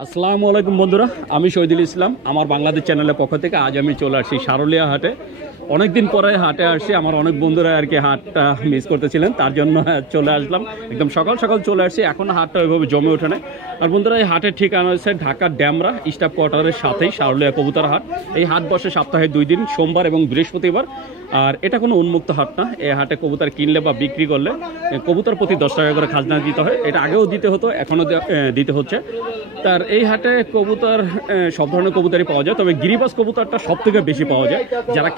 আসসালামু আলাইকুম বন্ধুরা, আমি শহীদুল ইসলাম। আমার বাংলাদেশ চ্যানেলের পক্ষ থেকে আজ আমি চলে আসছি সারুলিয়া হাটে। অনেকদিন পরে হাটে আসছি। আমার অনেক বন্ধুরা আর কি হাটটা মিস করতেছিলেন, তার জন্য চলে আসলাম। একদম সকাল সকাল চলে আসছি, এখন হাটটা ওইভাবে জমে ওঠে না। আর বন্ধুরা, এই হাটের ঠিকানা হচ্ছে ঢাকার ড্যামরা স্টাফ কোয়ার্টারের সাথেই সারুলিয়া কবুতর হাট। এই হাট বসে সপ্তাহে 2 দিন, সোমবার এবং বৃহস্পতিবার। আর এটা কোনো উন্মুক্ত হাট না। এই হাটে কবুতর কিনলে বা বিক্রি করলে কবুতর প্রতি 10 টাকা করে খাজনা দিতে হয়। এটা আগেও দিতে হতো, এখনও দিতে হচ্ছে। তার এই হাটে কবুতর সব ধরনের কবুতরই পাওয়া যায়, তবে গিরিবাজ কবুতরটা সব থেকে বেশি পাওয়া যায়। যারা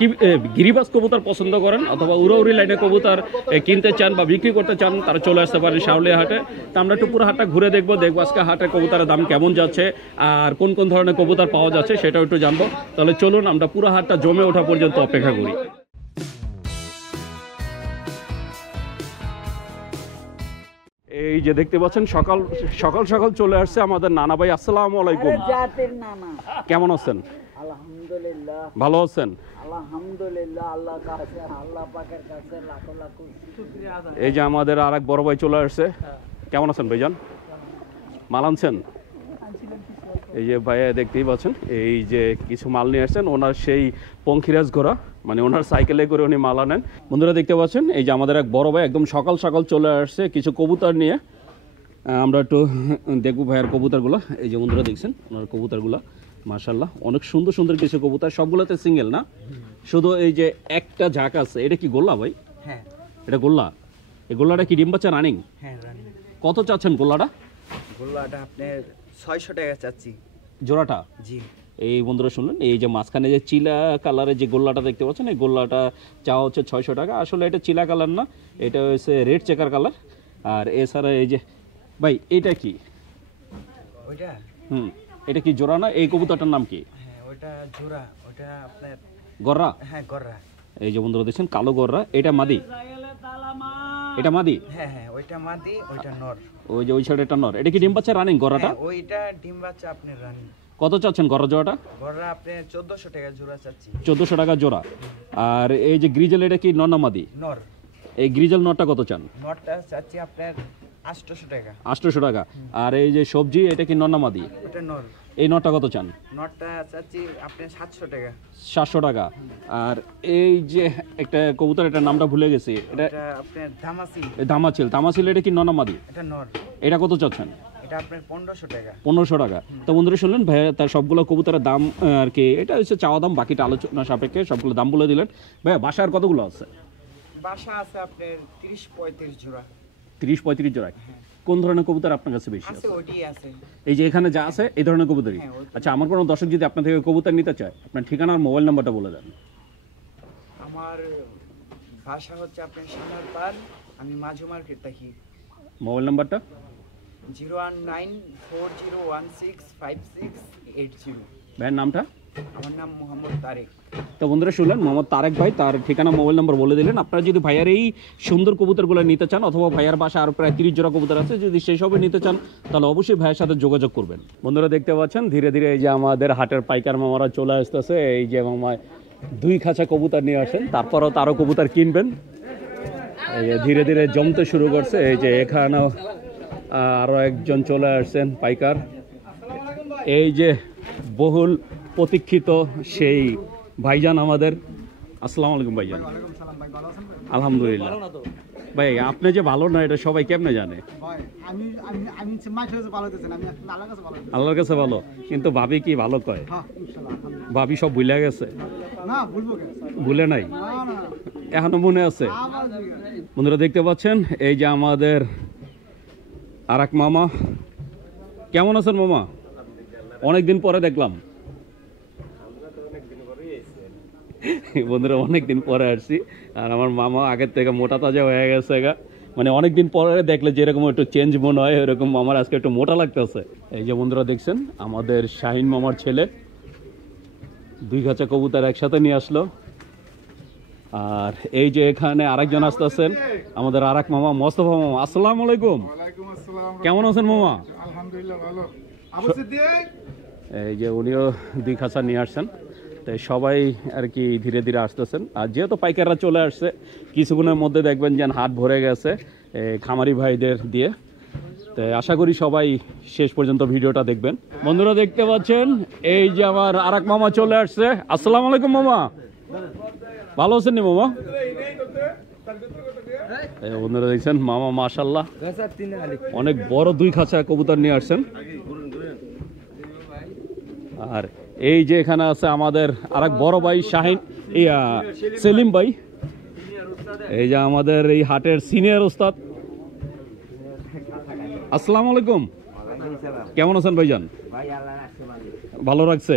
গিরিবাজ কবুতর পছন্দ করেন অথবা উড়াউড়ি লাইনে কবুতর কিনতে চান বা বিক্রি করতে চান, তারা চলে আসতে পারেন সারুলিয়া হাটে। তা আমরা একটু পুরো হাটটা ঘুরে দেখবো আজকে হাটে কবুতরের দাম কেমন যাচ্ছে আর কোন কোন ধরনের কবুতর পাওয়া যাচ্ছে সেটাও একটু জানবো। তাহলে চলুন আমরা পুরো হাটটা জমে ওঠা পর্যন্ত অপেক্ষা করি। এই যে দেখতে পাচ্ছেন সকাল সকাল চলে আসছে আমাদের নানা ভাই। আসসালামু আলাইকুম। কেমন আছেন? আলহামদুলিল্লাহ। ভালো আছেন? আলহামদুলিল্লাহ, আল্লাহ পাকের কাছে লাখো লাখো শুকরিয়া। এই যে আমাদের আরেক বড় ভাই চলে আসছে। কেমন আছেন ভাইজান? মাল আনছেন? এই যে ভাইয়া দেখতেই পাচ্ছেন, এই যে কিছু মাল নিয়ে আসছেন। ওনার সেই পঙ্খিরাজ ঘোড়া, মানে ওনার সাইকেলে করে উনি মাল আনেন। বন্ধুরা দেখতে পাচ্ছেন, এই যে আমাদের এক বড় ভাই একদম সকাল সকাল চলে আসছে কিছু কবুতর নিয়ে। আমরা একটু দেখবো ভাইয়ের কবুতরগুলো। এই যে বন্ধুরা দেখছেন ওনার কবুতরগুলো, মাশাআল্লাহ অনেক সুন্দর সুন্দর কিছু কবুতর। সবগুলোতে সিঙ্গেল না, শুধু এই যে একটা ঝাঁক আছে। এটা কি গোল্লা ভাই? হ্যাঁ, এটা গোল্লা। এই গোল্লাটা কি ডিম বাচ্চা রানিং? হ্যাঁ রানিং। কত চাচ্ছেন গোল্লাটা? গোল্লাটা আপনি 600 টাকা চাচ্ছি জোড়াটা। জি। এই বন্ধুরা শুনলেন, এই যে মাঝখানে যে চিলা কালারের যে গোল্লাটা দেখতে পাচ্ছেন, এই গোল্লাটা চাওয়া হচ্ছে 600 টাকা। আসলে এটা চিলা কালার না, এটা হচ্ছে রেড চেকার কালার। আর এছাড়া এই যে ভাই এটা কি? ওইটা এটা কি জোড়া না? এই কবুতরটার নাম কি? হ্যাঁ, ওইটা জোড়া। ওইটা আপনার গররা। হ্যাঁ, গররা। এই যে বন্ধুরা দেখছেন কালো গররা। এটা মাদি? এটা মাদি? হ্যাঁ হ্যাঁ, ওইটা মাদি, ওইটা নর। ওই যে ওই সাইডে একটা নর। এটা কি ডিম বাচ্চা রানিং গররাটা? হ্যাঁ, ওইটা ডিম বাচ্চা আপনার রানিং। কত চাচ্ছেন গররা জোড়াটা? গররা আপনি 1400 টাকা জোড়া চাচ্ছি। 1400 টাকা জোড়া। আর এই যে গ্রিজেল, এটা কি নর না মাদি? নর। এই গ্রিজেল নরটা কত চান? নরটা চাচ্ছি আপনার 800 টাকা। 800 টাকা। আর এই যে সবজি, এটা কি নর না মাদি? ওটা নর। এই নরটা কত চান? নরটা চাচ্ছি আপনার 700 টাকা। 700 টাকা। আর এই যে একটা কবুতর, এটার নামটা ভুলে গেছি, এটা আপনার ধামাসি। দামাছিল। এটা কি নর না মাদি? এটা নর। এটা কত চাচ্ছেন? এটা আপনার 1500 টাকা। 1500 টাকা। তো বন্ধুরা শুনলেন ভাই তার সবগুলো কবুতরের দাম আর কি, এটা হচ্ছে চাওয়া দাম, বাকিটা আলোচনা সাপেক্ষে সবগুলো দাম বলে দিলেন। ভাইয়া বাসার কতগুলো আছে? বাসা আছে আপনার 30-35 জোড়া। 30-35 জোড়া। কোন ধরনের কবুতর আপনার কাছে বেশি আছে? ওইটি আছে। এই যে এখানে যা আছে এই ধরনের কবুতরই? আচ্ছা, আমার কোনো দর্শক যদি আপনার থেকে কবুতর নিতে চায়, আপনার ঠিকানা আর মোবাইল নাম্বারটা বলে দেন। আমার বাসা হচ্ছে আপনার সানার পার, আমি মাঝু মার্কেট থাকি। মোবাইল নাম্বারটা? 01940165680। ভাইয়ের নামটা? আমার নাম মোহাম্মদ তারেক। তো বন্ধুরা শুনলেন মোহাম্মদ তারেক ভাই, তার ঠিকানা মোবাইল নাম্বার বলে দিলেন। আপনারা যদি ভাইয়ার এই সুন্দর কবুতরগুলো নিতে চান, অথবা ভাইয়ার বাসা আরও প্রায় 30 জোড়া কবুতর আছে, যদি সেই সবই নিতে চান তাহলে অবশ্যই ভাইয়ের সাথে যোগাযোগ করবেন। বন্ধুরা দেখতে পাচ্ছেন ধীরে ধীরে এই যে আমাদের হাটের পাইকার মামারা চলে আসতেছে। এই যে মামা 2 খাঁচা কবুতর নিয়ে আসেন, তারপরও তারও কবুতর কিনবেন। এই যে ধীরে ধীরে জমতে শুরু করছে। এই যে এখানেও আরও একজন চলে আসছেন পাইকার। এই যে বহুল প্রতীক্ষিত সেই ভাইজান আমাদের। আসসালামু আলাইকুম ভাইজান। আলহামদুলিল্লাহ। ভাই আপনি যে ভালো না এটা সবাই কেমনে জানে? আল্লাহর কাছে ভালো, কিন্তু ভাবি কি ভালো কয়? ভাবি সব ভুলে গেছে? ভুলে নাই, এখনো মনে আছে। বন্ধুরা দেখতে পাচ্ছেন এই যে আমাদের আর এক মামা। কেমন আছেন মামা? অনেকদিন পরে দেখলাম। বন্ধুরা অনেকদিন পরে আসছি, আর আমার মামা আগের থেকে মোটা তাজা হয়ে গেছে গা। মানে অনেকদিন পরে দেখলে যেরকম একটু চেঞ্জ মনে হয়, এরকম আমার আজকে একটু মোটা লাগতেছে। এই যে বন্ধুরা দেখছেন আমাদের শাহিন মামার ছেলে 2 খাঁচা কবুতর একসাথে নিয়ে আসলো। আর এই যে এখানে আরেকজন আসতেছেন আমাদের আর এক মামা মোস্তফা মামা। আসসালামু আলাইকুম। কেমন আছেন মামা? আলহামদুলিল্লাহ ভালো। এই যে উনিও 2 খাঁচা নিয়ে আসছেন। তাই সবাই আর কি ধীরে ধীরে আসতেছেন। আর যেহেতু পাইকাররা চলে আসছে, কিছুক্ষণের মধ্যে দেখবেন যে হাট ভরে গেছে খামারি ভাইদের দিয়ে। তো আশা করি সবাই শেষ পর্যন্ত ভিডিওটা দেখবেন। বন্ধুরা দেখতে পাচ্ছেন এই যে আমার আরেক মামা চলে আসছে। আসসালামু আলাইকুম মামা, ভালো আছেন নি মামা? এই বন্ধুরা দেখছেন মামা মাশাআল্লাহ অনেক বড় 2 খাঁচা কবুতর নিয়ে আসছেন। আর এই যে এখানে আছে আমাদের আরেক বড় ভাই শাহিন সেলিম ভাই, এই যে আমাদের এই হাটের সিনিয়র ওস্তাদ। আসসালামু আলাইকুম, কেমন আছেন ভাইজান? ভালো রাখছে।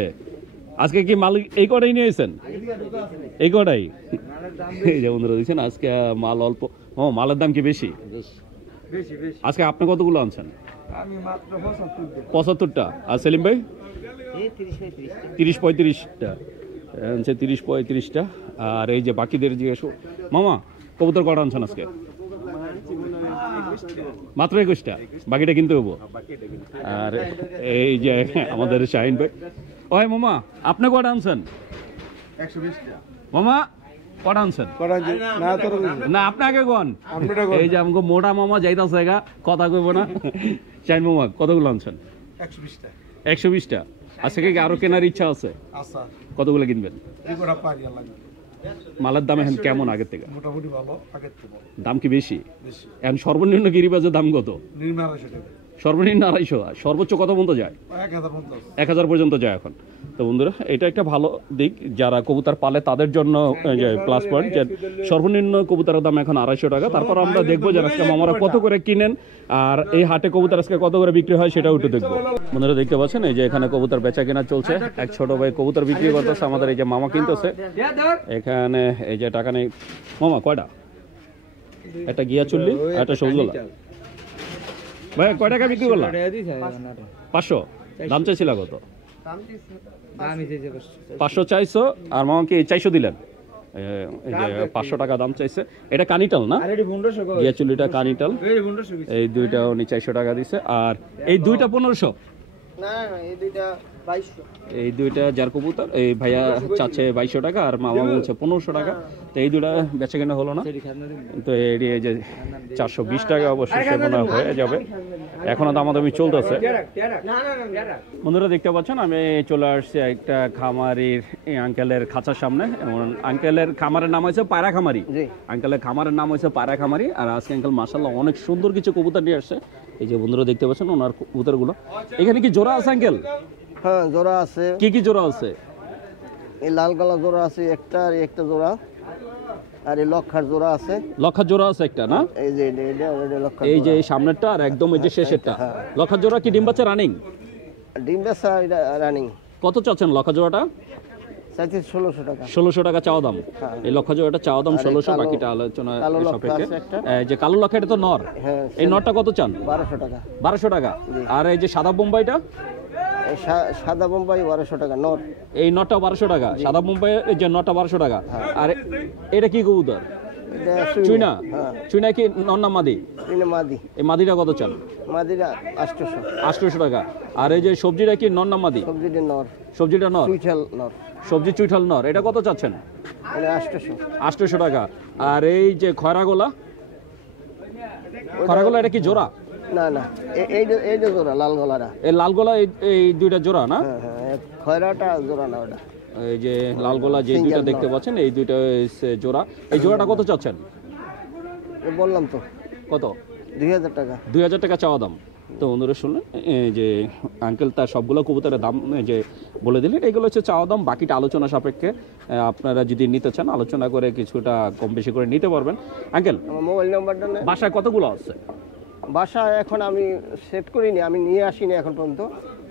আজকে কি মাল এই কটাই নিয়েছেন? এই কটাই। এই যে বন্ধুরা দেখছেন আজকে মাল অল্প। ও মালের দাম কি বেশি? আজকে আপনি কতগুলো আনছেন? আমি মাত্র 75টা। আর সেলিম ভাই 30-35টা আনছে, 30-35টা। আর এই যে বাকিদের জিজ্ঞেস মামা কবুতর কটা আনছেন আজকে? মাত্র 21টা, বাকিটা কিনতে হবো। আর এই যে আমাদের শাহিন ভাই। ওই মামা আপনি কটা আনছেন? 120টা। মামা কটা আনছেন? না আপনি আগে কোন। এই যে আমাকে মোটা মামা যাইতাছে গা, কথা কইব না। শাহিন মামা কতগুলো আনছেন? 120টা। 120টা। আজকে কি আরো কেনার ইচ্ছা আছে? আচ্ছা, কতগুলো কিনবেন? এগুলা পারি আল্লাহ। মালের দাম এখন কেমন আগের থেকে? মোটামুটি ভালো, আগের থেকে দাম কি বেশি? বেশি। এখন সর্বনিম্ন গিরিবাজের দাম কত? নিম্ন 250 টাকা। সর্বনিম্ন 250, আর সর্বোচ্চ কত পর্যন্ত যায়? 1000 পর্যন্ত যায় এখন। তো বন্ধুরা এটা একটা ভালো দিক, যারা কবুতর পালে তাদের জন্য প্লাস পয়েন্ট, যে সর্বনিম্ন কবুতরের দাম এখন 250 টাকা। তারপর আমরা দেখবো যে আজকে মামারা কত করে কিনেন আর এই হাটে কবুতর আজকে কত করে বিক্রি হয় সেটাও একটু দেখবো। বন্ধুরা দেখতে পাচ্ছেন এই যে এখানে কবুতর বেচা কেনা চলছে। এক ছোট ভাই কবুতর বিক্রি করতেছে, আমাদের এই যে মামা কিনতেছে। এখানে এই যে টাকা নেই মামা কয়টা? একটা গিয়া চুল্লি, একটা সবুজগোলা। ভাই কয় টাকা বিক্রি করলাম? 500। দাম চাইছিল কত? 500 চাইছো, আর মামাকে 400 দিলেন। এই যে 500 টাকা দাম চাইছে। এটা কানিটাল না? গিয়া চুল্লিটা কানিটাল। এই দুইটা উনি 400 টাকা দিছে। আর এই দুইটা 1500। এই দুইটা যার কবুতর এই ভাইয়া চাচ্ছে 2200 টাকা, আর মামা বলছে 1500 টাকা। তো এই দুইটা বেচা কেনা হলো না। তো এই যে 420 টাকা অবশ্যই সেবনা হয়ে যাবে। এখনো দামাদামি চলতেছে। বন্ধুরা দেখতে পাচ্ছেন আমি চলে আসছি একটা খামারির আঙ্কেলের খাঁচার সামনে। আঙ্কেলের খামারের নাম হয়েছে পায়রা খামারি। আঙ্কেলের খামারের নাম হয়েছে পায়রা খামারি। আর আজকে আঙ্কেল মাশাআল্লাহ অনেক সুন্দর কিছু কবুতর নিয়ে আসছে। এই যে বন্ধুরা দেখতে পাচ্ছেন ওনার কবুতরগুলো। এখানে কি জোড়া আছে আঙ্কেল? হ্যাঁ জোড়া আছে। কি কি জোড়া আছে? এই লাল গলা জোড়া আছে একটা, আর একটা জোড়া, আর এই লক্ষার জোড়া আছে। লক্ষার জোড়া আছে একটা না? এই যে এটা লক্ষার। এই যে এই সামনেরটা আর একদম এই যে শেষেরটা। লক্ষার জোড়া কি ডিম বাচ্চা রানিং? ডিম বেচা এটা রানিং। কত চাচ্ছেন লক্ষা জোড়াটা? চাইছি 1600 টাকা। 1600 টাকা চাওয়া দাম। এই লক্ষা জোড়াটা চাওয়া দাম 1600, বাকিটা আলোচনা সাপেক্ষে। যে কালো লক্ষা এটা তো নর। এই নরটা কত চান? 1200 টাকা। 1200 টাকা। আর এই যে সাদা বোম্বাইটা? এই সাদা বোম্বাই 1200 টাকা নর। এই নরটা 1200 টাকা। সাদা বোম্বাই যে নরটা 1200 টাকা। আর এটা কি কবুতর? এটা চুইনা। চুইনা কি নর না মাদি? চুইনা মাদি। এই মাদিটা কত চান? মাদিটা 800। 800 টাকা। আর এই যে সবজিটা কি নর না মাদি? সবজিটা নর। সবজিটা নর। চুইঠাল নর। সবজি চুইঠাল নর। এটা কত চাচ্ছেন? এটা 800। 800 টাকা। আর এই যে খয়রাগোলা? খয়রাগোলা এটা কি জোড়া? না না, এই যে জোড়া লাল গলাটা। এই লাল গোলা এই দুইটা জোড়া না? হ্যাঁ, খয়রাটা জোড়া না ওটা। এই যে লাল গোলা যে দুইটা দেখতে পাচ্ছেন এই দুইটা জোড়া। এই জোড়াটা কত চাচ্ছেন? বললাম তো কত? 2000 টাকা। 2000 টাকা চাওয়া দাম। তো বন্ধুরা শুনলেন এই যে আঙ্কেল তার সবগুলো কবুতরের দাম যে বলে দিলেন। এগুলো হচ্ছে চাওয়া দাম, বাকিটা আলোচনা সাপেক্ষে। আপনারা যদি নিতে চান আলোচনা করে কিছুটা কম বেশি করে নিতে পারবেন। আঙ্কেল আমার মোবাইল নাম্বারটা নেই। বাসায় কতগুলো আছে? বাসা এখন আমি সেট করিনি, আমি নিয়ে আসিনি এখন পর্যন্ত।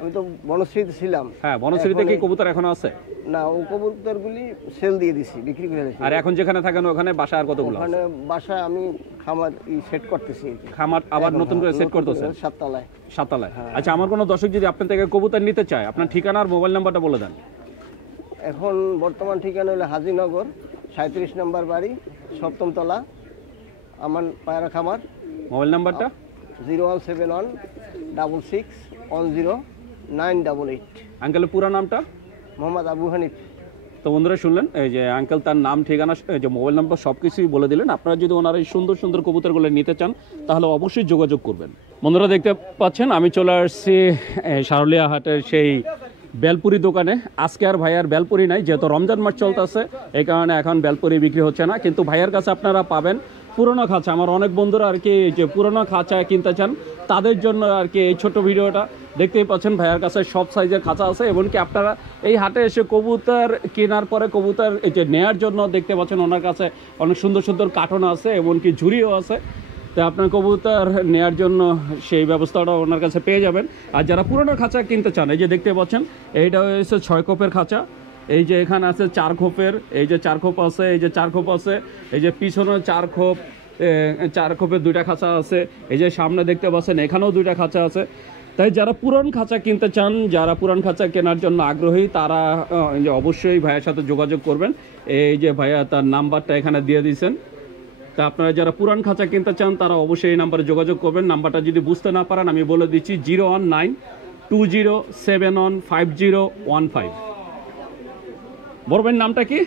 আমি তো বনশ্রীতে ছিলাম। হ্যাঁ, বনশ্রীতে কি কবুতর এখনো আছে? না, ও কবুতরগুলি সেল দিয়ে দিছি, বিক্রি করে দিছি। আর এখন যেখানে থাকেন ওখানে বাসা আর কতগুলো আছে? ওখানে বাসা আমি খামার সেট করতেছি। খামার আবার নতুন করে সেট করতেছেন? 7 তলায়। 7 তলায়। আচ্ছা, আমার কোনো দর্শক যদি আপনার থেকে কবুতর নিতে চায়, আপনার ঠিকানা আর মোবাইল নাম্বারটা বলে দেন। এখন বর্তমান ঠিকানা হলো হাজিনগর 37 নম্বর বাড়ি, 7ম তলা, আমার পায়রা খামার। মোবাইল নাম্বারটা? 0171 66 10 988। আঙ্কেলের পুরো নামটা? মোহাম্মদ আবু হানিফ। তো বন্ধুরা শুনলেন এই যে আঙ্কেল তার নাম ঠিকানা এই যে মোবাইল নাম্বার সব কিছুই বলে দিলেন। আপনারা যদি ওনার এই সুন্দর সুন্দর কবুতরগুলো নিতে চান তাহলে অবশ্যই যোগাযোগ করবেন। বন্ধুরা দেখতে পাচ্ছেন আমি চলে আসছি সারুলিয়া হাটের সেই বেলপুরি দোকানে। আজকে আর ভাইয়ার বেলপুরি নাই, যেহেতু রমজান মাস চলতেছে এই কারণে এখন বেলপুরি বিক্রি হচ্ছে না, কিন্তু ভাইয়ার কাছে আপনারা পাবেন পুরোনো খাঁচা। আমার অনেক বন্ধুরা আর কি যে পুরোনো খাঁচা কিনতে চান তাদের জন্য আর কি এই ছোট ভিডিওটা। দেখতেই পাচ্ছেন ভাইয়ার কাছে সব সাইজের খাঁচা আছে, এমনকি আপনারা এই হাটে এসে কবুতর কেনার পরে কবুতর এই যে নেয়ার জন্য দেখতে পাচ্ছেন ওনার কাছে অনেক সুন্দর সুন্দর কার্টন আছে, এমনকি ঝুড়িও আছে। তো আপনার কবুতর নেয়ার জন্য সেই ব্যবস্থাটা ওনার কাছে পেয়ে যাবেন। আর যারা পুরোনো খাঁচা কিনতে চান এই যে দেখতে পাচ্ছেন এইটা হচ্ছে 6 খোপের খাঁচা। এই যে এখানে আছে 4 খোপের, এই যে 4 খোপ আছে, এই যে 4 খোপ আছে, এই যে পিছনে 4 খোপ, 4 খোপের 2টা খাঁচা আছে, এই যে সামনে দেখতে পাচ্ছেন এখানেও 2টা খাঁচা আছে। তাই যারা পুরান খাঁচা কিনতে চান, যারা পুরান খাঁচা কেনার জন্য আগ্রহী তারা যে অবশ্যই ভাইয়ের সাথে যোগাযোগ করবেন। এই যে ভাইয়া তার নাম্বারটা এখানে দিয়ে দিয়েছেন। তা আপনারা যারা পুরান খাঁচা কিনতে চান তারা অবশ্যই এই নাম্বারে যোগাযোগ করবেন। নাম্বারটা যদি বুঝতে না পারেন আমি বলে দিচ্ছি 01920715015। বড় ভাইয়ের নামটা কি?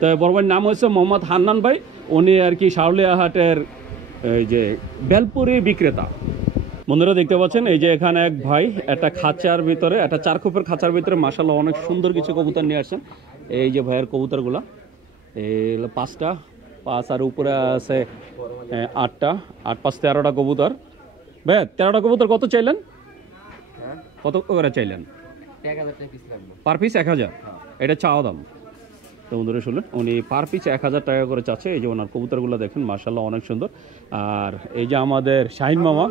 তো বড় ভাইয়ের নাম হচ্ছে মোহাম্মদ হান্নান ভাই। উনি আর কি সারুলিয়া হাটের এই যে বেলপুরি বিক্রেতা। বন্ধুরা দেখতে পাচ্ছেন এই যে এখানে এক ভাই একটা খাঁচার ভিতরে, একটা 4 খোপের খাঁচার ভিতরে মাশাআল্লাহ অনেক সুন্দর কিছু কবুতর নিয়ে আসছেন। এই যে ভাইয়ের কবুতরগুলা এই 5টা, 5 আর উপরে আছে 8টা, 8 5 13টা কবুতর। ভাই 13টা কবুতর কত চাইলেন? কত করে চাইলেন? 1000 টাকা পিস লাগবে, পার পিস 1000। এটা চাওয়া দাম। তো বন্ধুরা শুনলেন উনি পার পিস 1000 টাকা করে চাচ্ছে। এই যে ওনার কবুতরগুলো দেখেন মাশাআল্লাহ অনেক সুন্দর। আর এই যে আমাদের শাহিন মামা,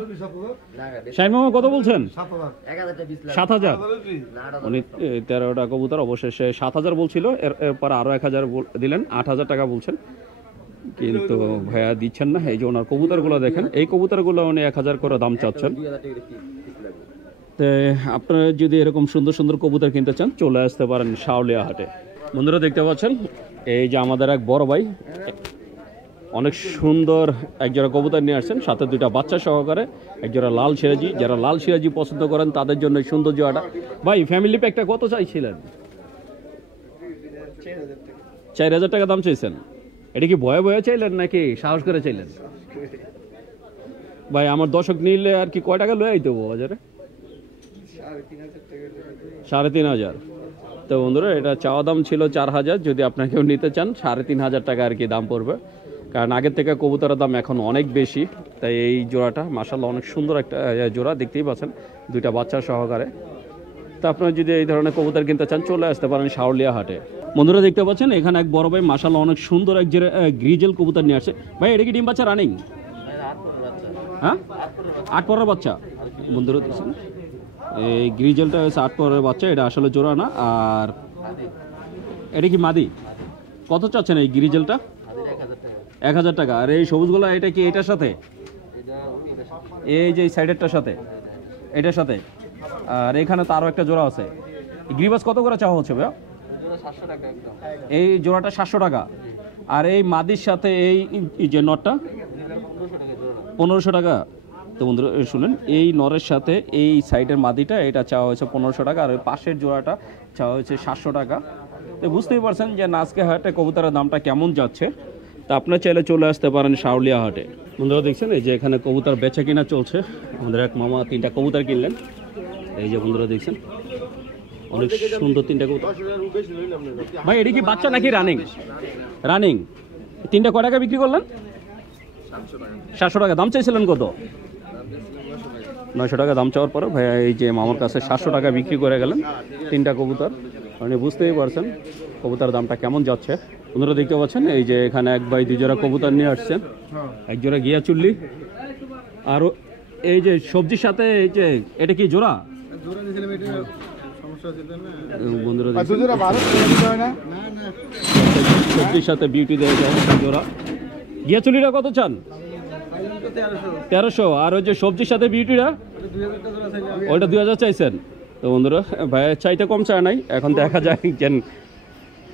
শাহিন মামা কত বলছেন? 7000। উনি 13টা কবুতর অবশেষে 7000 বলছিল, এরপর আরো 1000 দিলেন, 8000 টাকা বলছেন, কিন্তু ভাইয়া দিচ্ছেন না। এই যে ওনার কবুতরগুলো দেখেন, এই কবুতরগুলো উনি 1000 করে দাম চাচ্ছেন। তো আপনারা যদি এরকম সুন্দর সুন্দর কবুতর কিনতে চান চলে আসতে পারেন সারুলিয়া হাটে। বন্ধুরা দেখতে পাচ্ছেন এই যে আমাদের এক বড় ভাই অনেক সুন্দর একজোড়া কবুতর নিয়ে আসছেন, সাথে 2টা বাচ্চা সহকারে, একজোড়া লাল সিরাজি। যারা লাল সিরাজি পছন্দ করেন তাদের জন্য সুন্দর জোড়াটা। ভাই ফ্যামিলি প্যাকটা কত চাইছিলেন? 4000 টাকা দাম চাইছেন। এটা কি ভয়ে ভয়ে চাইলেন নাকি সাহস করে চাইলেন? ভাই আমার দর্শক নিলে আর কি কয় টাকা লয়ে আইতে বাজারে? 3500। তো বন্ধুরা এটা চাওয়া দাম ছিল 4000, যদি আপনারা কেউ নিতে চান 3500 টাকা আর কি দাম পড়বে, কারণ আগের থেকে কবুতরের দাম এখন অনেক বেশি। তাই এই জোড়াটা মাশাআল্লাহ অনেক সুন্দর একটা জোড়া, দেখতেই পাচ্ছেন 2টা বাচ্চা সহকারে। তো আপনারা যদি এই ধরনের কবুতর কিনতে চান চলে আসতে পারেন সারুলিয়া হাটে। বন্ধুরা দেখতে পাচ্ছেন এখানে এক বড় ভাই মাশাআল্লাহ অনেক সুন্দর এক গ্রিজেল কবুতর নিয়ে আসছে। ভাই এটা কি ডিম বাচ্চা রানিং? হ্যাঁ 8 পরের বাচ্চা। বন্ধুরা দেখছেন এই গ্রিজেলটা হচ্ছে 8 পরের বাচ্চা, এটা আসলে জোড়া না। আর এটা কি মাদি? কত চাচ্ছেন এই গ্রিজেলটা? 1000 টাকা। আর এই সবুজগুলো এটা কি এটার সাথে? এই যে সাইডেরটার সাথে, এটার সাথে। আর এখানে তো আরো একটা জোড়া আছে। গ্রিবাস কত করে চাওয়া হচ্ছে ভাইয়া? এই জোড়াটা 700 টাকা। আর এই মাদির সাথে এই যে নটটা 1500 টাকা। তো বন্ধুরা শুনেন এই নরের সাথে এই সাইডের মাদিটা এটা চাওয়া হয়েছে 1500 টাকা, আর ওই পাশের জোড়াটা চাওয়া হয়েছে 700 টাকা। তো বুঝতেই পারছেন যে আজকে হাটে কবুতরের দামটা কেমন যাচ্ছে। তা আপনারা চাইলে চলে আসতে পারেন সারুলিয়া হাটে। বন্ধুরা দেখছেন এই যে এখানে কবুতর বেচা কিনা চলছে। আমাদের এক মামা 3টা কবুতর কিনলেন। এই যে বন্ধুরা দেখছেন অনেক সুন্দর 3টা কবুতর। ভাই এটা কি বাচ্চা নাকি রানিং? রানিং। 3টা কয় টাকা বিক্রি করলেন? 700 টাকা। দাম চাইছিলেন কত? 900 টাকা দাম চাওয়ার পরে ভাইয়া এই যে মামার কাছে 700 টাকা বিক্রি করে গেলেন 3টা কবুতর। মানে বুঝতেই পারছেন কবুতর দামটা কেমন যাচ্ছে। বন্ধুরা দেখতে পাচ্ছেন এই যে এখানে এক ভাই 2 জোড়া কবুতর নিয়ে আসছেন, এক জোড়া গিয়া চুল্লি। আর এই যে সবজির সাথে এই যে এটা কি জোড়া? বন্ধুরা সবজির সাথে বিউটি দেওয়া যায় জোড়া। গিয়া চুল্লিটা কত চান? 1300। আর ওই যে সবজির সাথে বিউটিটা ওইটা 2000 চাইছেন। তো বন্ধুরা ভাই চাইতে কম চায় নাই, এখন দেখা যায় যে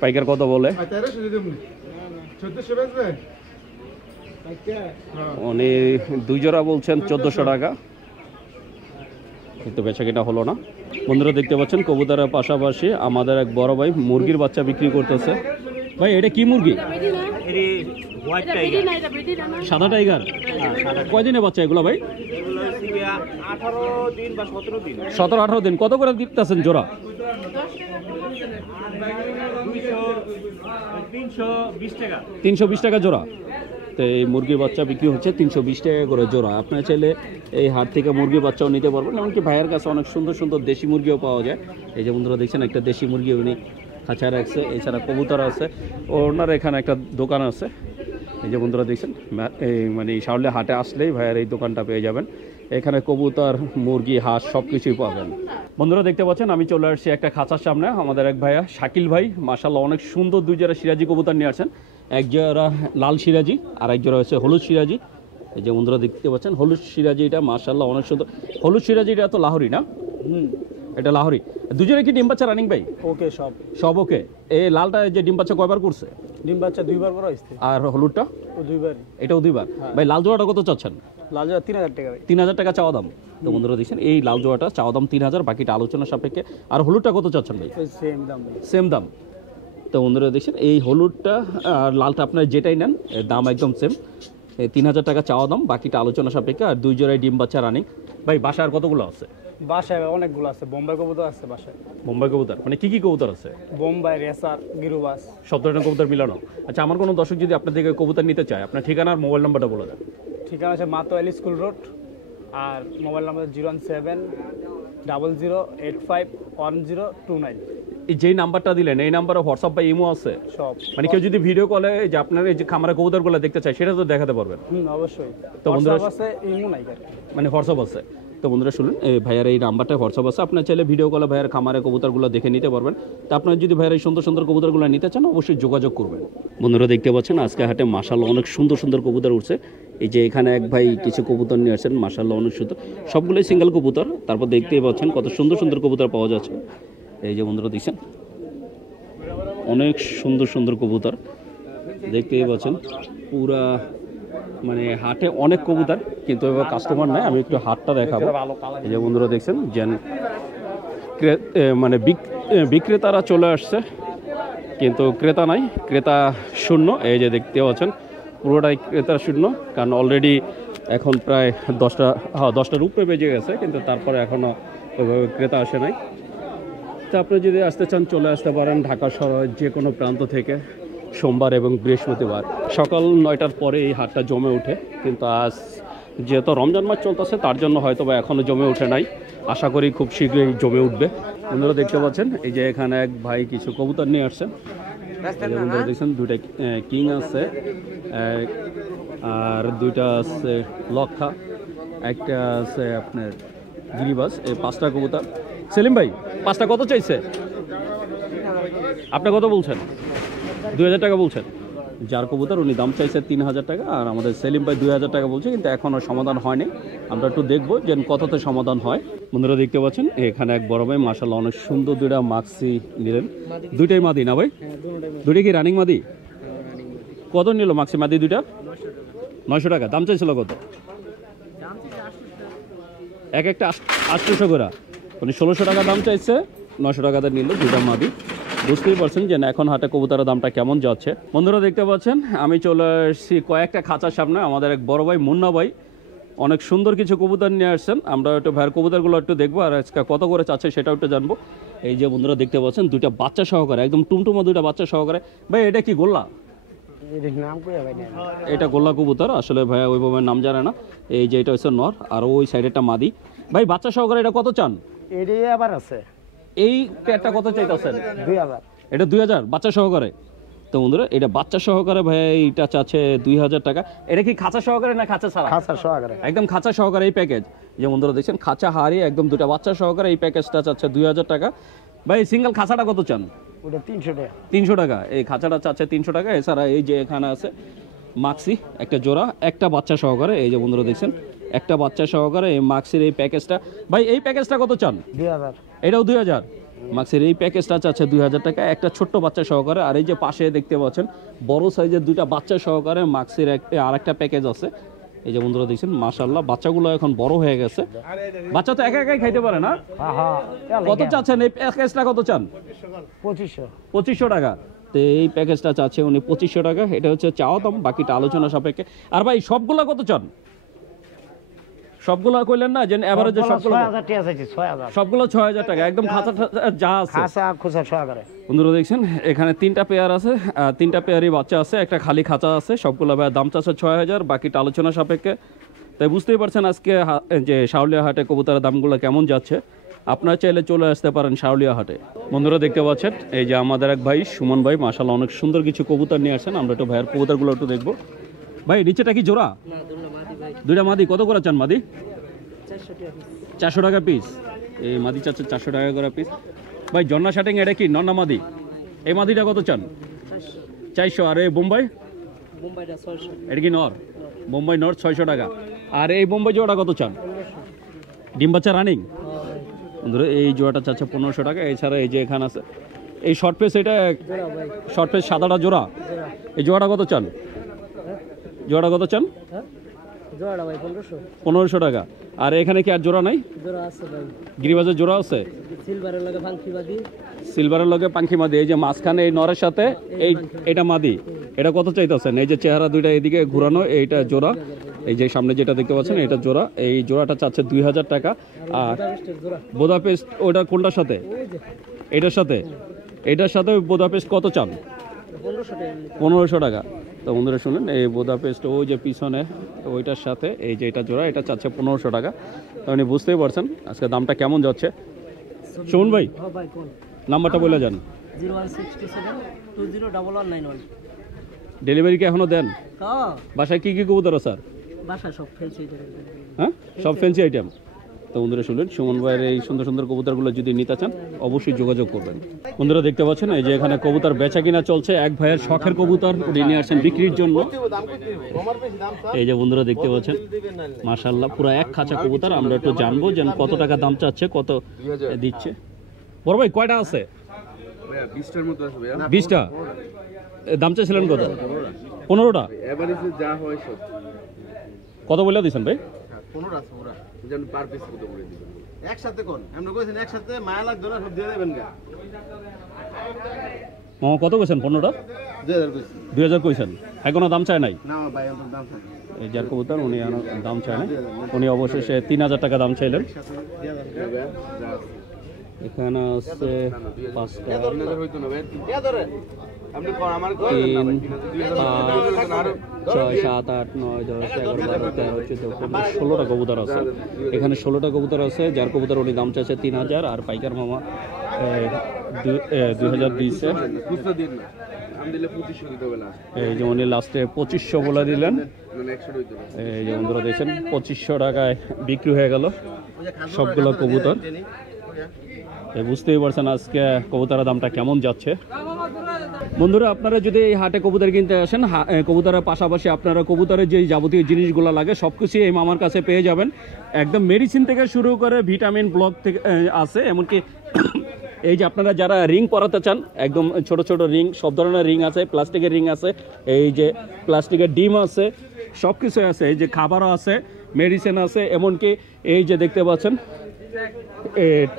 পাইকার কত বলে। উনি 2 জোড়া বলছেন 1400 টাকা। কিন্তু বেচাকেনা হলো না। বন্ধুরা দেখতে পাচ্ছেন কবুতরের পাশাপাশি আমাদের এক বড় ভাই মুরগির বাচ্চা বিক্রি করতেছে। ভাই এটা কি মুরগি? সাদা টাইগার। কয়দিনে বাচ্চা এগুলো ভাই? 17-18 দিন। কত করে দিতেছেন জোড়া? 320 টাকা জোড়া। তো এই মুরগির বাচ্চা বিক্রি হচ্ছে 320 টাকা করে জোড়া। আপনারা চাইলে এই হাট থেকে মুরগির বাচ্চাও নিতে পারবেন। এমনকি ভাইয়ের কাছে অনেক সুন্দর সুন্দর দেশি মুরগিও পাওয়া যায়। এই যে বন্ধুরা দেখছেন একটা দেশি মুরগি উনি খাঁচায় রাখছে। এছাড়া কবুতর আছে, ওনার এখানে একটা দোকান আছে। এই যে বন্ধুরা দেখছেন এই মানে শাওলিয়া হাটে আসলেই ভাইয়ের এই দোকানটা পেয়ে যাবেন। এখানে কবুতর, মুরগি, হাঁস সব কিছুই পাবেন। বন্ধুরা দেখতে পাচ্ছেন আমি চলে আসছি একটা খাঁচার সামনে। আমাদের এক ভাইয়া শাকিল ভাই মাশাআল্লাহ অনেক সুন্দর 2 জোড়া সিরাজি কবুতর নিয়ে আসছেন। এক জোড়া লাল সিরাজি আর এক জোড়া হচ্ছে হলুদ সিরাজি। এই যে বন্ধুরা দেখতে পাচ্ছেন হলুদ সিরাজি, এটা মাশাআল্লাহ অনেক সুন্দর। হলুদ সিরাজি এটা তো লাহোরি না? এটা লাহোরি। দুজনে কি ডিম বাচ্চা রানিং ভাই? ওকে, সব ওকে। এই লালটা যে ডিম বাচ্চা কয়বার করছে? ডিম বাচ্চা 2বার করে আসছে। আর হলুদটা? ও 2বার। এটাও 2বার। ভাই লাল জোড়াটা কত চাচ্ছেন? লাল জোড়া 3000 টাকা ভাই। 3000 টাকা চাওয়া দাম। তো বন্ধুরা দেখছেন এই লাল জোড়াটা চাওয়া দাম 3000, বাকিটা আলোচনা সাপেক্ষে। আর হলুদটা কত চাচ্ছেন ভাই? সেম দাম ভাই। সেম দাম। তো বন্ধুরা দেখছেন এই হলুদটা আর লালটা আপনার যেটাই নেন এর দাম একদম সেম। 3000 টাকা চাওয়া দাম, বাকিটা আলোচনা সাপেক্ষে। আর 2 জোড়ায় ডিম বাচ্চা রানিং। ভাই বাসায় আর কতগুলো আছে? বাসায় অনেকগুলো আছে। বোম্বাই কবুতর আছে বাসায়। বোম্বাই কবুতর মানে কি কি কবুতর আছে? বোম্বাই, রেসার, গিরুবাস, সব ধরনের কবুতর মিলানো। আচ্ছা, আমার কোনো দর্শক যদি আপনার থেকে কবুতর নিতে চায়, আপনার ঠিকানা আর মোবাইল নাম্বারটা বলে দেন। ঠিকানা আছে মাতোয়ালি স্কুল রোড, আর মোবাইল নাম্বার 01700851029। এই যেই নাম্বারটা দিলেন এই নাম্বারে হোয়াটসঅ্যাপ বা ইমো আছে সব। মানে কেউ যদি ভিডিও কলে যে আপনার এই যে খামারে কবুতরগুলো দেখতে চায় সেটা তো দেখাতে পারবেন? অবশ্যই। তো বন্ধুরা আছে, ইমো নাই মানে হোয়াটসঅ্যাপ আছে। তো বন্ধুরা শুনুন, এই ভাইয়ার এই নাম্বারটা হোয়াটসঅ্যাপ আছে। আপনার চাইলে ভিডিও কলে ভাইয়ার খামারে কবুতরগুলো দেখে নিতে পারবেন। তো আপনার যদি ভাইয়ার এই সুন্দর সুন্দর কবুতরগুলো নিতে চান অবশ্যই যোগাযোগ করবেন। বন্ধুরা দেখতে পাচ্ছেন আজকে হাটে মাশাআল্লাহ অনেক সুন্দর সুন্দর কবুতর উঠছে। এই যে এখানে এক ভাই কিছু কবুতর নিয়ে আসছেন, মাশাআল্লাহ অনেক সুন্দর, সবগুলোই সিঙ্গেল কবুতর। তারপর দেখতেই পাচ্ছেন কত সুন্দর সুন্দর কবুতর পাওয়া যাচ্ছে। এই যে বন্ধুরা দেখছেন অনেক সুন্দর সুন্দর কবুতর দেখতেই পাচ্ছেন। পুরা মানে হাটে অনেক কবুতর, কিন্তু এবার কাস্টমার নাই। আমি একটু হাটটা দেখাবো। এই যে বন্ধুরা দেখছেন যেন মানে বিক্রেতারা চলে আসছে কিন্তু ক্রেতা নাই, ক্রেতা শূন্য। এই যে দেখতে পাচ্ছেন পুরোটাই ক্রেতা শূন্য, কারণ অলরেডি এখন প্রায় 10টার উপরে বেজে গেছে, কিন্তু তারপরে এখনও ওইভাবে ক্রেতা আসে নাই। তো আপনি যদি আসতে চান চলে আসতে পারেন ঢাকা শহরের যে কোনো প্রান্ত থেকে। সোমবার এবং বৃহস্পতিবার সকাল 9টার পরে এই হাটটা জমে ওঠে, কিন্তু আজ যেহেতু রমজান মাস চলতেছে তার জন্য হয়তো বা এখনও জমে ওঠে নাই। আশা করি খুব শীঘ্রই জমে উঠবে। বন্ধুরা দেখতে পাচ্ছেন এই যে এখানে এক ভাই কিছু কবুতর নিয়ে আসছেন। বন্ধুরা দেখছেন 2টা কিং আছে, আর 2টা আছে লক্ষা, একটা আছে আপনার গিরিবাস। এই 5টা কবুতর। সেলিম ভাই 5টা কত চাইছে? আপনি কত বলছেন? 2000 টাকা বলছেন। যার কবুতর উনি দাম চাইছে 3000 টাকা, আর আমাদের সেলিম ভাই 2000 টাকা বলছে, কিন্তু এখনও সমাধান হয়নি। আমরা একটু দেখবো যে কততে সমাধান হয়। বন্ধুরা দেখতে পাচ্ছেন এখানে এক বড় ভাই মাশাআল্লাহ অনেক সুন্দর 2টা মাক্সি নিলেন। 2টাই মাদি না ভাই? 2টা কি রানিং মাদি? কত নিল মাক্সি মাদি 2টা? 900 টাকা। দাম চাইছিল কত? এক একটা 800 করে, মানে 1600 টাকা দাম চাইছে, 900 টাকাতে নিল 2টা মাদি। বুঝতেই পারছেন যে এখন হাটে কবুতরের দামটা কেমন যাচ্ছে। বন্ধুরা দেখতে পাচ্ছেন আমি চলে এসেছি কয়েকটা খাঁচার সামনে। আমাদের এক বড় ভাই মুন্না ভাই অনেক সুন্দর কিছু কবুতর নিয়ে আসছেন। আমরা একটু ভাইয়ের কবুতরগুলো একটু দেখবো, আর আজকে কত করে চাচ্ছে সেটাও একটু জানবো। এই যে বন্ধুরা দেখতে পাচ্ছেন 2টা বাচ্চা সহকারে, একদম টুমটুমা 2টা বাচ্চা সহকারে। ভাই এটা কি গোল্লা? এটা গোল্লা কবুতর। আসলে ভাইয়া ওইভাবে নাম জানে না। এই যে এটা হচ্ছে নর, আর ওই সাইডেরটা মাদি। ভাই বাচ্চা সহকারে এটা কত চান? এটাই আবার আছে এই পেয়ারটা কত চাইতেছেন? 2000। এটা 2000 বাচ্চা সহকারে। তো বন্ধুরা এটা বাচ্চা সহকারে ভাই এইটা চাচ্ছে 2000 টাকা। এটা কি খাঁচা সহকারে না খাঁচা ছাড়া? খাঁচা সহকারে। একদম খাঁচা সহকারে এই প্যাকেজ। যে বন্ধুরা দেখছেন খাঁচা হাড়ি একদম 2টা বাচ্চা সহকারে এই প্যাকেজটা চাচ্ছে 2000 টাকা। ভাই সিঙ্গেল খাঁচাটা কত চান? ওটা 300 টাকা। 300 টাকা। এই খাঁচাটা চাচ্ছে 300 টাকা। এছাড়া এই যে এখানে আছে মাক্সি একটা জোড়া, একটা বাচ্চা সহকারে। এই যে বন্ধুরা দেখছেন একটা বাচ্চা সহকারে এই মাক্সির এই প্যাকেজটা। ভাই এই প্যাকেজটা কত চান? 2000। এটাও 2000। মাক্সির এই প্যাকেজটা চাচ্ছে 2000 টাকা, একটা ছোট্ট বাচ্চা সহকারে। আর এই যে পাশে দেখতে পাচ্ছেন বড় সাইজের 2টা বাচ্চা সহকারে মাক্সির আর একটা প্যাকেজ আছে। এই যে বন্ধুরা দেখছেন মাশাআল্লাহ বাচ্চাগুলো এখন বড় হয়ে গেছে। বাচ্চা তো একা একাই খাইতে পারে না। কত চাচ্ছেন এই প্যাকেজটা, কত চান? 2500 টাকা। তো এই প্যাকেজটা চাচ্ছে উনি 2500 টাকা। এটা হচ্ছে চাওয়া দাম, বাকিটা আলোচনা সাপেক্ষে। আর ভাই সবগুলা কত চান? সবগুলা কইলেন না যে এভারেজে সবগুলো 6000 টাকা একদম খাঁচা যা আছে বন্ধুরা দেখছেন এখানে 3টা পেয়ার আছে, 3টা পেয়ারই বাচ্চা আছে, একটা খালি খাঁচা আছে। সবগুলা ভাই দাম চাচ্ছে 6000, বাকিটা আলোচনা সাপেক্ষে। তাই বুঝতেই পারছেন আজকে যে শাওলিয়া হাটে কবুতরের দামগুলো কেমন যাচ্ছে। আপনারা চাইলে চলে আসতে পারেন শাওলিয়া হাটে। বন্ধুরা দেখতে পাচ্ছেন এই যে আমাদের এক ভাই সুমন ভাই মাশাআল্লাহ অনেক সুন্দর কিছু কবুতর নিয়ে আসেন। আমরা একটু ভাইয়ের কবুতরগুলো একটু দেখবো। ভাই নিচেটা কি জোড়া? দুইটা মাদি। কত করে চান মাদি? 400 টাকা পিস। এই মাদি চাচ্ছে 400 টাকা করে পিস। ভাই জন্না শাটিং এটা কি নন্না মাদি? এই মাদিটা কত চান? 400। আর এই বোম্বাই? এটা কি নর? বোম্বাই নর 600 টাকা। আর এই বোম্বাই জোড়াটা কত চান? ডিম বাচ্চা রানিং। বন্ধুরা এই জোড়াটা চাচ্ছে 1500 টাকা। এছাড়া এই যে এখানে আছে এই শর্ট পেস, এটা শর্ট পেস সাদাটা জোড়া, এই জোড়াটা কত চান? জোড়াটা কত চান? 1500 টাকা। আর এখানে কি আর জোড়া নাই? গিরিবাজের জোড়া আছে, সিলভারের লগে পাঙ্খি মাদি। এই যে মাঝখানে এই নরের সাথে এটা মাদি। এটা কত চাইতেছেন? এই যে চেহারা দুইটা এদিকে ঘুরানো, এইটা জোড়া। এই যে সামনে যেটা দেখতে পাচ্ছেন এটা জোড়া। এই জোড়াটা চাচ্ছে 2000 টাকা। আর বুদাপেস্ট ওটা কোনটার সাথে? এটার সাথে। এটার সাথে বোদাপেস্ট কত চান? 1500 টাকা। তো বন্ধুরা শুনেন এই বুদাপেস্ট ওই যে পিছনে ওইটার সাথে এই যে এটা জোড়া, এটা চাচ্ছে 1500 টাকা। তো আপনি বুঝতেই পারছেন আজকে দামটা কেমন যাচ্ছে। শুনুন ভাই নাম্বারটা বলে যান। 0167201191। ডেলিভারি কি এখনো দেন? বাসায় কি কি কবুতর স্যার? বাসায় সব ফেলছি। হ্যাঁ সব ফ্যান্সি আইটেম। তো বন্ধুরা শুনলেন সুমন ভাইয়ের এই সুন্দর সুন্দর কবুতরগুলো যদি নিতে চান অবশ্যই যোগাযোগ করবেন। বন্ধুরা দেখতে পাচ্ছেন এই যে এখানে কবুতর বেচা কিনা চলছে। এক ভাইয়ের শখের কবুতর নিয়ে আসছেন বিক্রির জন্য। এই যে বন্ধুরা দেখতে পাচ্ছেন মাশাআল্লাহ পুরো এক খাঁচা কবুতর। আমরা একটু জানবো যে কত টাকা দাম চাচ্ছে, কত দিচ্ছে। বড় ভাই কয়টা আছে? 20টার মতো আছে ভাইয়া। 20টা। দাম চাইছিলেন কত? 15টা। এভারেজে যা হয় সব। কত বলে দিয়েছেন ভাই? 15 আছে ওরা। যেন পার পিস কত করে দিবেন? একসাথে কোন আমরা কইছেন একসাথে মায়া লাগবে না, সব দিয়ে দেবেন গা। কত কইছেন? 15টা 2000 কইছি। 2000 কইছেন। এখনো দাম চায় নাই? না ভাই আমার দাম চাই। এই যার কবুতর উনি দাম চায় নাই, উনি অবশেষে 3000 টাকা দাম চাইলেন। এখানে আছে 5টা। 3000 হইতো না ভাই। কে ধরে? আপনি কোন আমার 3 5 6 7 8 9 10 11 12 13 14 15 16টা কবুতর আছে। এখানে 16টা কবুতর আছে। যার কবুতর উনি দাম চাইছে 3000। আর পাইকার মামা 2000 দিয়েছে। খুচরা দিন না। আমি দিলে 2500 দিতে হবে লাস্ট। এই যে উনি লাস্টে 2500 বলে দিলেন। মানে 100 হইতো না। এই যে বন্ধুরা দেখছেন 2500 টাকায় বিক্রি হয়ে গেল সবগুলো কবুতর। বুঝতেই পারছেন আজকে কবুতরের দামটা কেমন যাচ্ছে। বন্ধুরা আপনারা যদি এই হাটে কবুতর কিনতে আসেন, কবুতরের পাশাপাশি আপনারা কবুতরের যে যাবতীয় জিনিসগুলো লাগে সব কিছুই এই মামার কাছে পেয়ে যাবেন। একদম মেডিসিন থেকে শুরু করে ভিটামিন ব্লক থেকে আছে, এমনকি এই যে আপনারা যারা রিং পরাতে চান একদম ছোট ছোট রিং, সব ধরনের রিং আছে, প্লাস্টিকের রিং আছে, এই যে প্লাস্টিকের ডিম আছে, সব কিছু আছে। এই যে খাবারও আছে, মেডিসিন আছে, এমনকি এই যে দেখতে পাচ্ছেন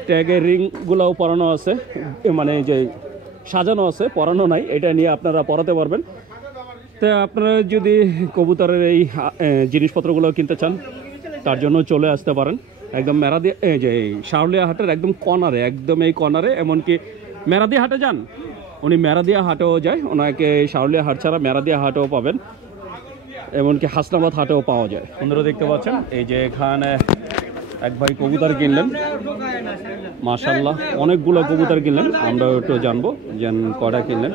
ট্যাগের রিংগুলোও পরানো আছে, মানে যে সাজানো আছে, পরানো নাই, এটা নিয়ে আপনারা পরাতে পারবেন। তো আপনারা যদি কবুতরের এই জিনিসপত্রগুলো কিনতে চান তার জন্য চলে আসতে পারেন একদম মেরাদিয়া, এই যে শাওলিয়া হাটের একদম কর্নারে, একদম এই কর্নারে। এমনকি মেরাদিয়া হাটে যান, উনি মেরাদিয়া হাটেও যায়, ওনাকে শাওলিয়া হাট ছাড়া মেরাদিয়া হাটেও পাবেন, এমনকি হাসনাবাদ হাটেও পাওয়া যায়। বন্ধুরা দেখতে পাচ্ছেন এই যে এখানে এক ভাই কবুতর কিনলেন মাশাআল্লাহ, অনেকগুলো কবুতর কিনলেন। আমরা একটু জানবো যে কয়টা কিনলেন।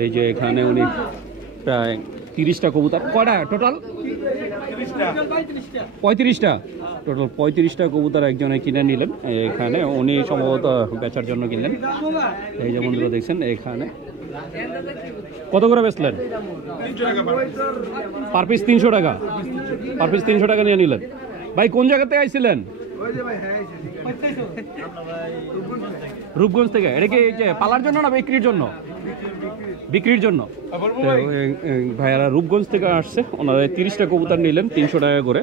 এই যে এখানে উনি প্রায় 30টা কবুতর, কয়টা টোটাল? 35টা টোটাল 35টা কবুতর একজনে কিনে নিলেন। এখানে উনি সম্ভবত বেচার জন্য কিনলেন। এই যে বন্ধুরা দেখছেন এখানে কত করে বেচলেন? পার পিস 300 টাকা। পার পিস 300 টাকা নিয়ে নিলেন। ভাই কোন জায়গা থেকে আইছিলেন? রূপগঞ্জ থেকে। এটা কি এই যে পালার জন্য না বিক্রির জন্য? বিক্রির জন্য। তো ভাইয়ারা রূপগঞ্জ থেকে আসছে, ওনারা 30টা কবুতর নিলেন 300 টাকা করে,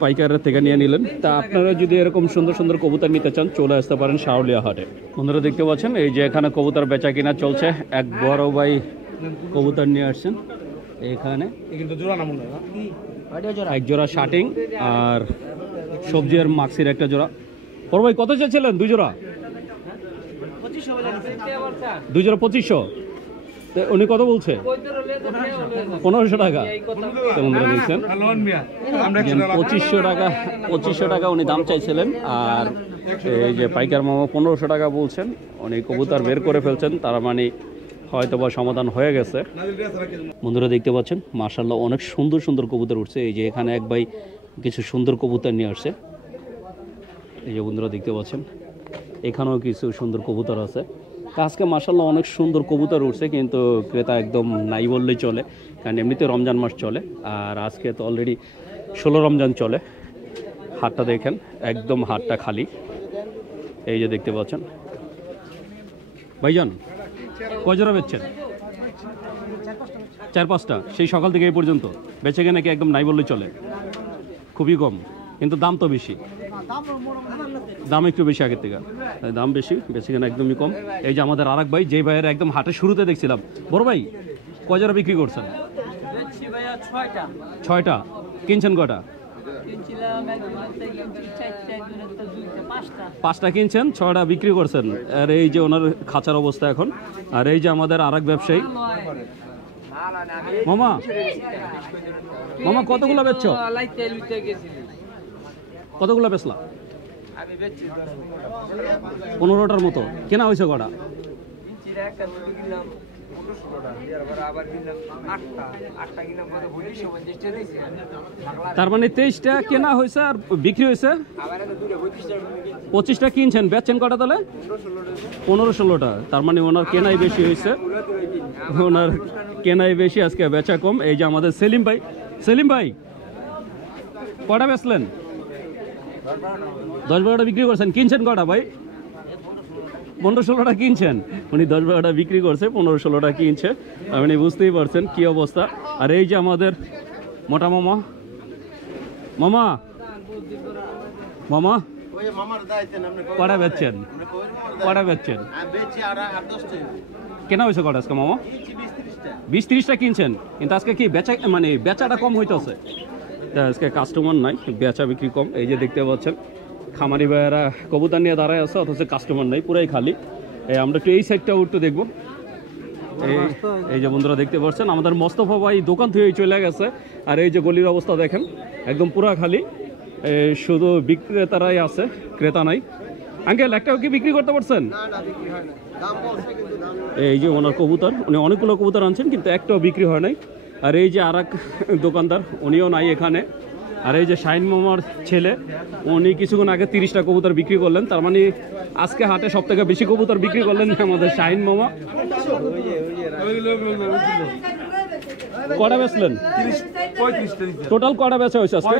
পাইকারের থেকে নিয়ে নিলেন। তা আপনারা যদি এরকম সুন্দর সুন্দর কবুতর নিতে চান চলে আসতে পারেন শাওলিয়া হাটে। বন্ধুরা দেখতে পাচ্ছেন এই যে এখানে কবুতর বেচা কিনা চলছে। এক বড় ভাই কবুতর নিয়ে আসছেন এখানে, এক জোড়া শার্টিং আর সবজি আর মাক্সির একটা জোড়া। বড় ভাই কত চেয়েছিলেন? 2 জোড়া 2 জোড়া 2500। তো উনি কত বলছে? 1500 টাকা। তো বন্ধুরা দেখছেন 2500 টাকা উনি দাম চাইছিলেন, আর এই যে পাইকার মামা 1500 টাকা বলছেন। উনি কবুতর বের করে ফেলছেন, তার মানে হয়তো বা সমাধান হয়ে গেছে। বন্ধুরা দেখতে পাচ্ছেন মাশাআল্লাহ অনেক সুন্দর সুন্দর কবুতর উঠছে। এই যে এখানে এক ভাই কিছু সুন্দর কবুতর নিয়ে আসছে। এই যে বন্ধুরা দেখতে পাচ্ছেন এখানেও কিছু সুন্দর কবুতর আছে। আজকে মাশাআল্লাহ অনেক সুন্দর কবুতর উঠছে, কিন্তু ক্রেতা একদম নাই বললেই চলে, কারণ এমনিতে রমজান মাস চলে, আর আজকে তো অলরেডি 16 রমজান চলে। হাটটা দেখেন একদম হাটটা খালি। এই যে দেখতে পাচ্ছেন ভাইজান কয় জোড়া বেচছেন? 4-5টা সেই সকাল থেকে এই পর্যন্ত বেচে কেনে কি একদম নাই বললেই চলে? খুবই কম, কিন্তু দাম তো বেশি, দাম একটু বেশি আগের থেকে, দাম বেশি, বেশি কেনা একদমই কম। এই যে আমাদের আরেক ভাই, যে ভাইয়ের একদম হাটের শুরুতে দেখছিলাম, বড় ভাই কয় জোড়া বিক্রি করছেন? 6টা। কিনছেন কটা? 5টা কিনছেন, 6টা বিক্রি করছেন। আর এই যে ওনার খাঁচার অবস্থা এখন। আর এই যে আমাদের আরেক ব্যবসায়ী মামা, মামা কতগুলো বেচছো? কতগুলো বেচলা? 15টার মতো। কেনা হয়েছে কটা? তার মানে 23টা কেনা হয়েছে আর বিক্রি হয়েছে 25টা। কিনছেন, বেচছেন কটা তাহলে? 15-16টা। তার মানে ওনার কেনাই বেশি হয়েছে, ওনার কেনাই বেশি, আজকে বেচা কম। এই যে আমাদের সেলিম ভাই, সেলিম ভাই কটা বেচলেন? 10-12টা বিক্রি করছেন। কিনছেন কটা ভাই? 15-16টা কিনছেন। উনি 10-12টা বিক্রি করছে, 15-16টা কিনছে। আপনি বুঝতেই পারছেন কি অবস্থা। আর এই যে আমাদের মোটা মামা, মামা মামা কটা বেচছেন? কটা বেচছেন? কেনা হয়েছে কটা আজকে মামা? 20-30টা কিনছেন, কিন্তু আজকে কি বেচা, মানে বেচাটা কম হইতেছে, আজকে কাস্টমার নাই, বেচা বিক্রি কম। এই যে দেখতে পাচ্ছেন খামারি ভাইয়েরা কবুতর নিয়ে দাঁড়ায় আছে, অথচ কাস্টমার নাই, পুরাই খালি। আমরা একটু এই সাইডটাও একটু দেখবো। এই যে বন্ধুরা দেখতে পাচ্ছেন আমাদের মোস্তফা ভাই দোকান থেকে চলে গেছে। আর এই যে গলির অবস্থা দেখেন একদম পুরা খালি, শুধু বিক্রেতারাই আছে, ক্রেতা নাই। আঙ্কেল একটাও কি বিক্রি করতে পারছেন? এই যে ওনার কবুতর, উনি অনেকগুলো কবুতর আনছেন, কিন্তু একটাও বিক্রি হয় নাই। আর এই যে আরেক দোকানদার, উনিও নাই এখানে। আর এই যে শাহিন মামার ছেলে, উনি কিছুক্ষণ আগে 30টা কবুতর বিক্রি করলেন। তার মানে আজকে হাটে সব থেকে বেশি কবুতর বিক্রি করলেন আমাদের শাহিন মামা। কটা বেচলেন? টোটাল কটা বেচা হয়েছে আজকে?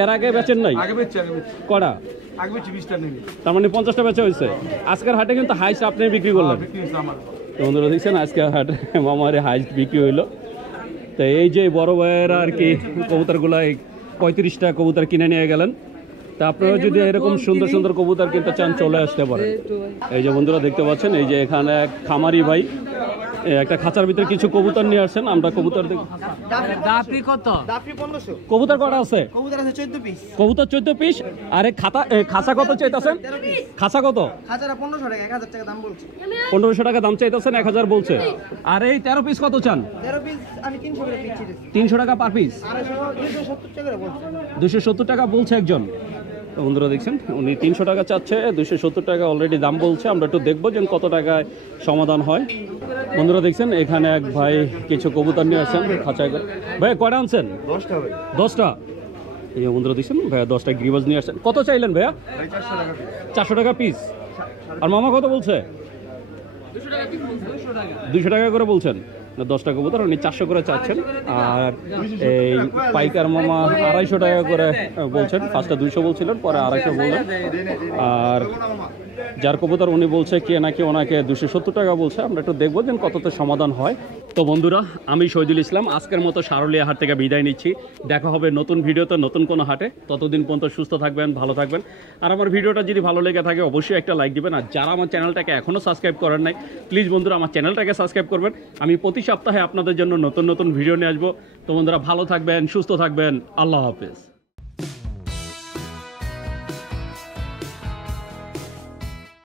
এর আগে বেচেন নাই? কটা? তার মানে 50টা বেচা হয়েছে। আজকের হাটে কিন্তু হাইস্ট আপনি বিক্রি করলেন। বন্ধুরা দেখছেন আজকে হাটে মামার হাইস্ট বিক্রি হইলো। তো এই যে বড় ভাইয়েরা আর কি কবুতরগুলো 35টা কবুতর কিনে নিয়ে গেলেন। তা আপনারা যদি এরকম সুন্দর সুন্দর কবুতর কিনতে চান চলে আসতে পারেন। এই যে বন্ধুরা দেখতে পাচ্ছেন এই যে এখানে এক খামারি ভাই একটা খাঁচার ভিতরে কিছু কবুতর নিয়ে আসছেন। আমরা কবুতর কবুতর কটা আছে? কবুতর 14 পিস। আর খাঁচা কত চাইতেছেন? খাঁচা কত? 1500 টাকা দাম চাইতেছেন, 1000 বলছে। আর এই 13 পিস কত চান? 300 টাকা পার পিস। 270 টাকা বলছে একজন। বন্ধুরা দেখছেন উনি 300 টাকা চাচ্ছে, 270 টাকা অলরেডি দাম বলছে। আমরা একটু দেখবো যে কত টাকায় সমাধান হয়। বন্ধুরা দেখছেন এখানে এক ভাই কিছু কবুতর নিয়ে আসছেন খাঁচায় করে। ভাই কয়টা আনছেন? 10টা। এই বন্ধুরা দেখছেন ভাইয়া 10টা গ্রিবাজ নিয়ে আসছেন। কত চাইলেন ভাইয়া? 400 টাকা পিস। আর মামা কত বলছে? 200 টাকা করে বলছেন। 10টা কবুতর উনি 400 করে চাচ্ছেন, আর এই পাইকার মামা 250 টাকা করে বলছেন। ফার্স্টে 200 বলছিলেন, পরে 250 বললেন। আর যার কবুতর উনি বলছে কে নাকি ওনাকে 270 টাকা বলছে। আমরা একটু দেখবো যে কততে সমাধান হয়। তো বন্ধুরা, আমি শহীদুল ইসলাম আজকের মতো সারুলিয়া হাট থেকে বিদায় নিচ্ছি। দেখা হবে নতুন ভিডিওতে, নতুন কোনো হাটে। ততদিন পর্যন্ত সুস্থ থাকবেন, ভালো থাকবেন। আর আমার ভিডিওটা যদি ভালো লেগে থাকে অবশ্যই একটা লাইক দিবেন। আর যারা আমার চ্যানেলটাকে এখনও সাবস্ক্রাইব করেন নাই, প্লিজ বন্ধুরা আমার চ্যানেলটাকে সাবস্ক্রাইব করবেন। আমি প্রতি সপ্তাহে আপনাদের জন্য নতুন নতুন ভিডিও নিয়ে আসবো। তো বন্ধুরা ভালো থাকবেন, সুস্থ থাকবেন। আল্লাহ হাফেজ।